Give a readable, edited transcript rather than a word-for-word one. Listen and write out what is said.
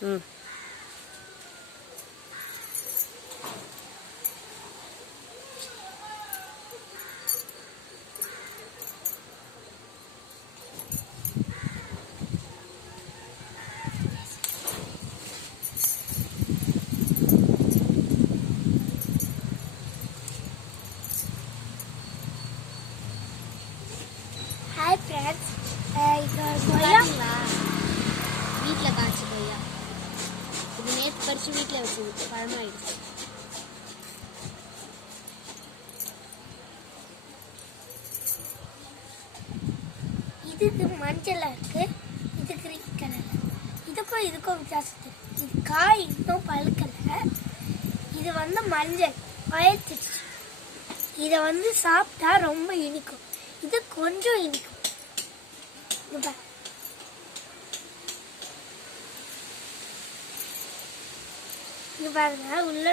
ம். Hi friends, இது பார்த்தீங்களா வீட்டில் காய்ச்சி கொய்யா இது நேற்று பறித்து வீட்டில் வச்சது பழமாயிடுச்சு. இதுக்கு மஞ்சளாக இருக்கு, இது கிரீன் கலர். இதுக்கும் வித்தியாசம் இருக்கு. இது காய் இன்னும் பழுக்கலை. இது மஞ்சள் பழுத்துச்சு. இதை சாப்பிட்டா ரொம்ப இனிக்கும். இது கொஞ்சம் இனிக்கும். இங்க பாருங்க, உள்ள